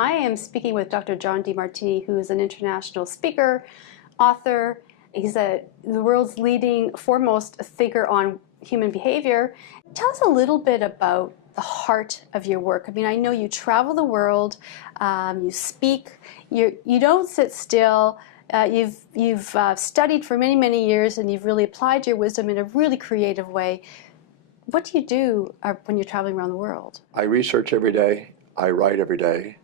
I am speaking with Dr. John Demartini, who is an international speaker, author. He's the world's leading, foremost thinker on human behavior. Tell us a little bit about the heart of your work. I mean, I know you travel the world, you speak, you don't sit still. You've studied for many, many years, and you've really applied your wisdom in a really creative way. What do you do when you're traveling around the world? I research every day, I write every day,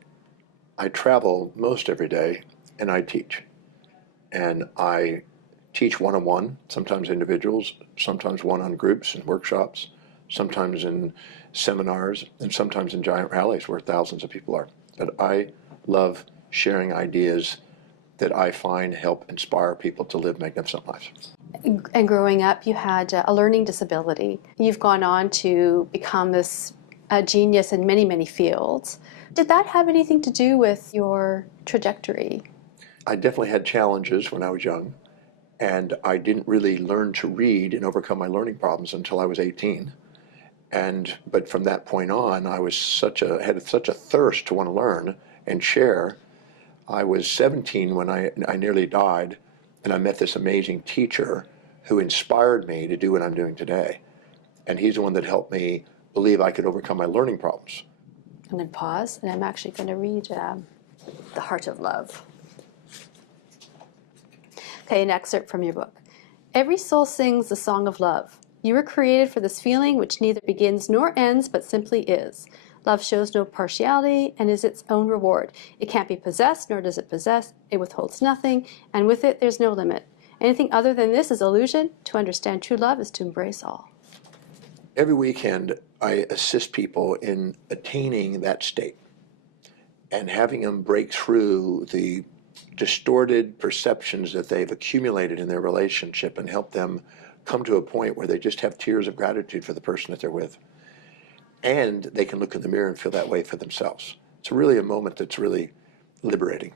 I travel most every day, and I teach. And I teach one-on-one, sometimes individuals, sometimes one-on groups and workshops, sometimes in seminars, and sometimes in giant rallies where thousands of people are. But I love sharing ideas that I find help inspire people to live magnificent lives. And growing up, you had a learning disability. You've gone on to become this genius in many, many fields. Did that have anything to do with your trajectory? I definitely had challenges when I was young, and I didn't really learn to read and overcome my learning problems until I was 18. But from that point on, I was had such a thirst to want to learn and share. I was 17 when I nearly died, and I met this amazing teacher who inspired me to do what I'm doing today. And he's the one that helped me believe I could overcome my learning problems. I'm going to pause, and I'm actually going to read The Heart of Love. Okay, an excerpt from your book. Every soul sings the song of love. You were created for this feeling which neither begins nor ends, but simply is. Love shows no partiality and is its own reward. It can't be possessed, nor does it possess. It withholds nothing, and with it there's no limit. Anything other than this is illusion. To understand true love is to embrace all. Every weekend, I assist people in attaining that state and having them break through the distorted perceptions that they've accumulated in their relationship and help them come to a point where they just have tears of gratitude for the person that they're with. And they can look in the mirror and feel that way for themselves. It's really a moment that's really liberating.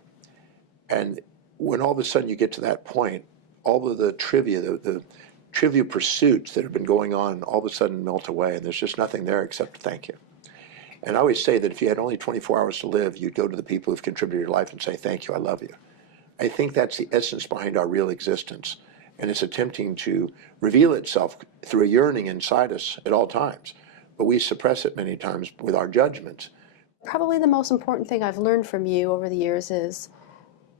And when all of a sudden you get to that point, all of the trivial pursuits that have been going on all of a sudden melt away, and there's just nothing there except thank you. And I always say that if you had only 24 hours to live, you'd go to the people who've contributed to your life and say, thank you, I love you. I think that's the essence behind our real existence. And it's attempting to reveal itself through a yearning inside us at all times. But we suppress it many times with our judgments. Probably the most important thing I've learned from you over the years is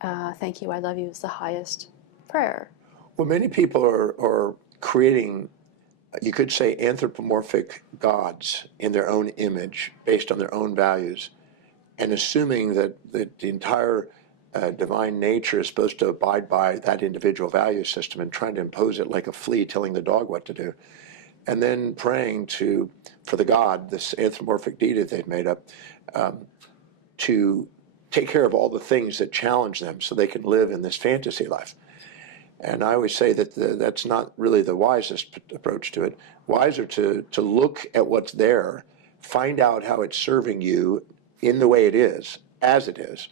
thank you, I love you is the highest prayer. Well, many people are creating, you could say, anthropomorphic gods in their own image based on their own values, and assuming that the entire divine nature is supposed to abide by that individual value system and trying to impose it like a flea telling the dog what to do. And then praying for the God, this anthropomorphic deity they've made up, to take care of all the things that challenge them so they can live in this fantasy life. And I always say that that's not really the wisest approach to it. Wiser to look at what's there, find out how it's serving you in the way it is, as it is,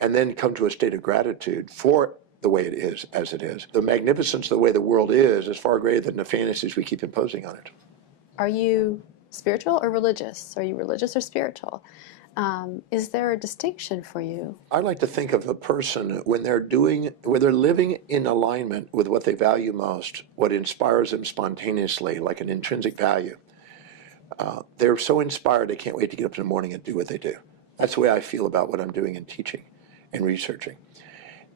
and then come to a state of gratitude for the way it is, as it is. The magnificence of the way the world is far greater than the fantasies we keep imposing on it. Are you spiritual or religious? Are you religious or spiritual? Is there a distinction for you? I like to think of a person when they're living in alignment with what they value most, what inspires them spontaneously, like an intrinsic value. They're so inspired they can't wait to get up in the morning and do what they do. That's the way I feel about what I'm doing in teaching and researching.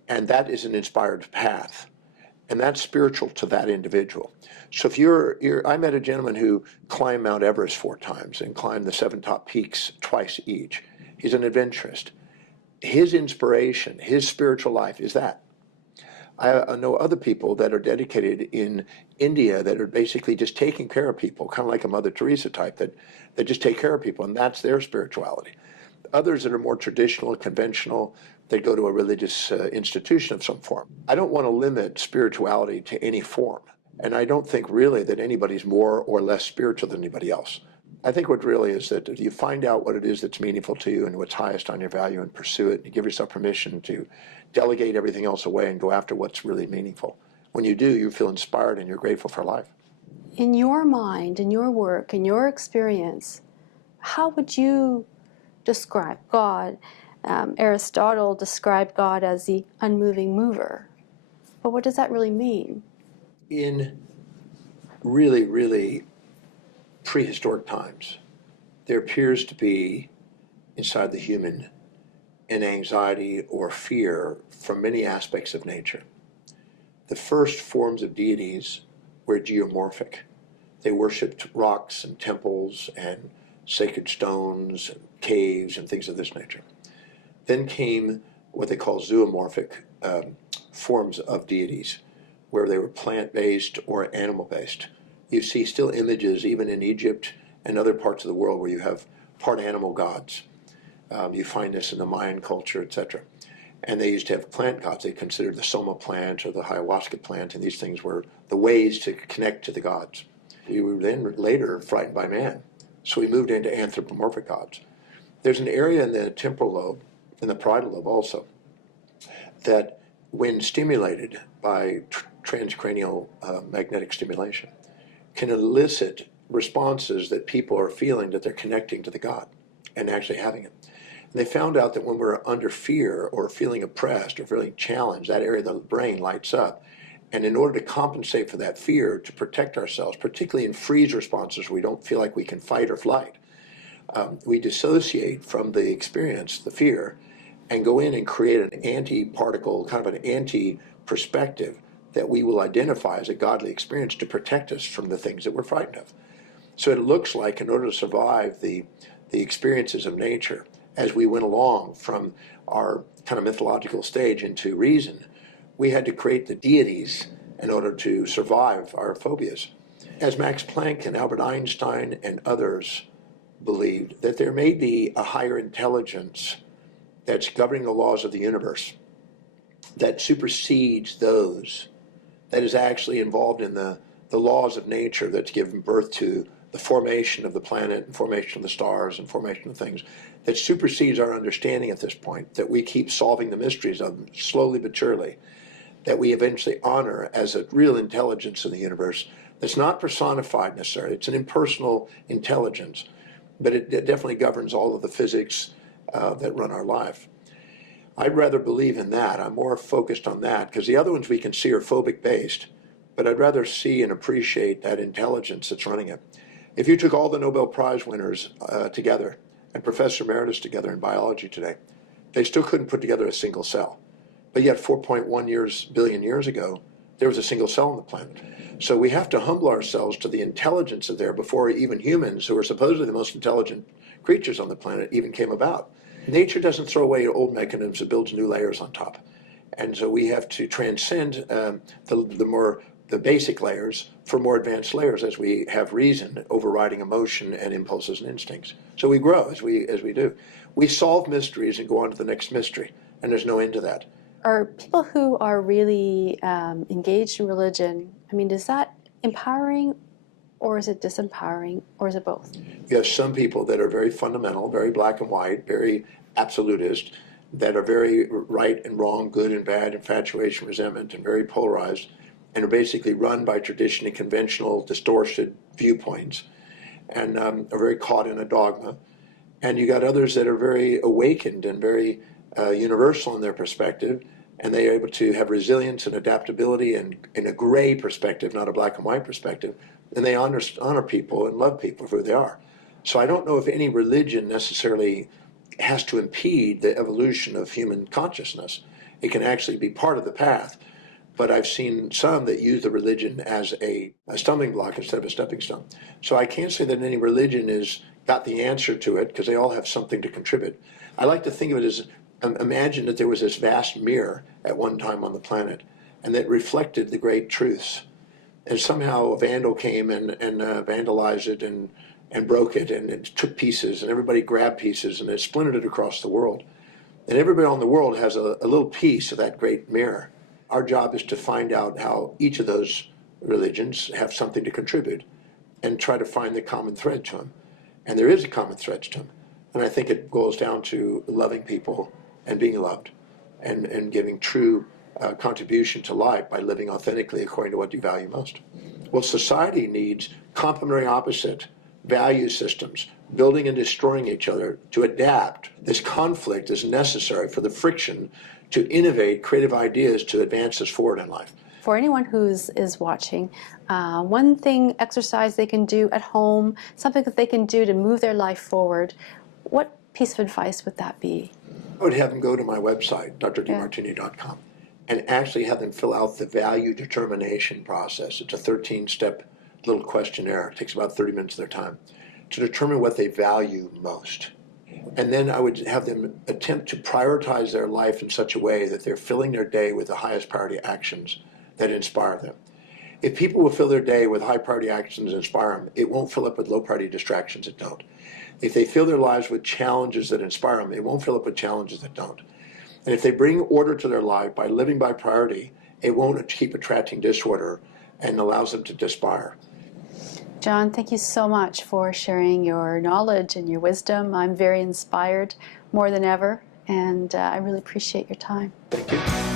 And that is an inspired path. And that's spiritual to that individual. So if I met a gentleman who climbed Mount Everest 4 times and climbed the 7 top peaks twice each. He's an adventurist. His inspiration, his spiritual life is that. I know other people that are dedicated in India that are basically just taking care of people, kind of like a Mother Teresa type, that just take care of people, and that's their spirituality. Others that are more traditional, conventional, they go to a religious institution of some form. I don't want to limit spirituality to any form. And I don't think really that anybody's more or less spiritual than anybody else. I think what really is that if you find out what it is that's meaningful to you and what's highest on your value and pursue it, and you give yourself permission to delegate everything else away and go after what's really meaningful. When you do, you feel inspired and you're grateful for life. In your mind, in your work, in your experience, how would you describe God Aristotle described God as the unmoving mover. But what does that really mean? In really, really prehistoric times, there appears to be inside the human an anxiety or fear from many aspects of nature. The first forms of deities were geomorphic. They worshipped rocks and temples and sacred stones and caves and things of this nature. Then came what they call zoomorphic forms of deities, where they were plant-based or animal-based. You see still images, even in Egypt and other parts of the world, where you have part animal gods. You find this in the Mayan culture, etc. And they used to have plant gods. They considered the soma plant or the ayahuasca plant, and these things were the ways to connect to the gods. We were then later frightened by man, so we moved into anthropomorphic gods. There's an area in the temporal lobe, in the parietal lobe also, that when stimulated by transcranial magnetic stimulation, can elicit responses that people are feeling that they're connecting to the God and actually having it. And they found out that when we're under fear or feeling oppressed or feeling challenged, that area of the brain lights up. And in order to compensate for that fear, to protect ourselves, particularly in freeze responses where we don't feel like we can fight or flight, we dissociate from the experience, the fear, and go in and create an anti-particle, kind of an anti-perspective that we will identify as a godly experience to protect us from the things that we're frightened of. So it looks like in order to survive the experiences of nature, as we went along from our kind of mythological stage into reason, we had to create the deities in order to survive our phobias. As Max Planck and Albert Einstein and others believed, that there may be a higher intelligence that's governing the laws of the universe that supersedes those that is actually involved in the laws of nature that's given birth to the formation of the planet and formation of the stars and formation of things, that supersedes our understanding at this point, that we keep solving the mysteries of them slowly but surely, that we eventually honor as a real intelligence in the universe that's not personified necessarily. It's an impersonal intelligence, but it definitely governs all of the physics that run our life. I'd rather believe in that. I'm more focused on that, because the other ones we can see are phobic based, but I'd rather see and appreciate that intelligence that's running it. If you took all the Nobel Prize winners together and Professor Emeritus together in biology today, they still couldn't put together a single cell. But yet 4.1 billion years ago, there was a single cell on the planet. So we have to humble ourselves to the intelligence of there before even humans, who are supposedly the most intelligent creatures on the planet, even came about. Nature doesn't throw away old mechanisms, it builds new layers on top. And so we have to transcend the basic layers for more advanced layers as we have reason overriding emotion and impulses and instincts. So we grow as we do. We solve mysteries and go on to the next mystery, and there's no end to that. Are people who are really engaged in religion, I mean, is that empowering, or is it disempowering, or is it both? You have some people that are very fundamental, very black and white, very absolutist, that are very right and wrong, good and bad, infatuation, resentment, and very polarized, and are basically run by tradition and conventional, distorted viewpoints, and are very caught in a dogma. And you got others that are very awakened and very universal in their perspective, and they are able to have resilience and adaptability and in a gray perspective, not a black and white perspective, and they honor people and love people for who they are. So I don't know if any religion necessarily has to impede the evolution of human consciousness. It can actually be part of the path. But I've seen some that use the religion as a stumbling block instead of a stepping stone. So I can't say that any religion has got the answer to it, because they all have something to contribute. I like to think of it as, imagine that there was this vast mirror at one time on the planet, and that reflected the great truths. And somehow a vandal came and vandalized it and broke it, and it took pieces, and everybody grabbed pieces, and it splintered it across the world. And everybody on the world has a little piece of that great mirror. Our job is to find out how each of those religions have something to contribute and try to find the common thread to them. And there is a common thread to them. And I think it boils down to loving people and being loved and giving true contribution to life by living authentically according to what you value most. Well, society needs complementary opposite value systems, building and destroying each other to adapt. This conflict is necessary for the friction to innovate creative ideas to advance us forward in life. For anyone is watching, one exercise they can do at home, something that they can do to move their life forward, what piece of advice would that be? I would have them go to my website, drdemartini.com, and actually have them fill out the value determination process. It's a 13-step little questionnaire. It takes about 30 minutes of their time to determine what they value most. And then I would have them attempt to prioritize their life in such a way that they're filling their day with the highest priority actions that inspire them. If people will fill their day with high priority actions that inspire them, it won't fill up with low priority distractions that don't. If they fill their lives with challenges that inspire them, it won't fill up with challenges that don't. And if they bring order to their life by living by priority, it won't keep attracting disorder and allows them to dispire. John, thank you so much for sharing your knowledge and your wisdom. I'm very inspired more than ever, and I really appreciate your time. Thank you.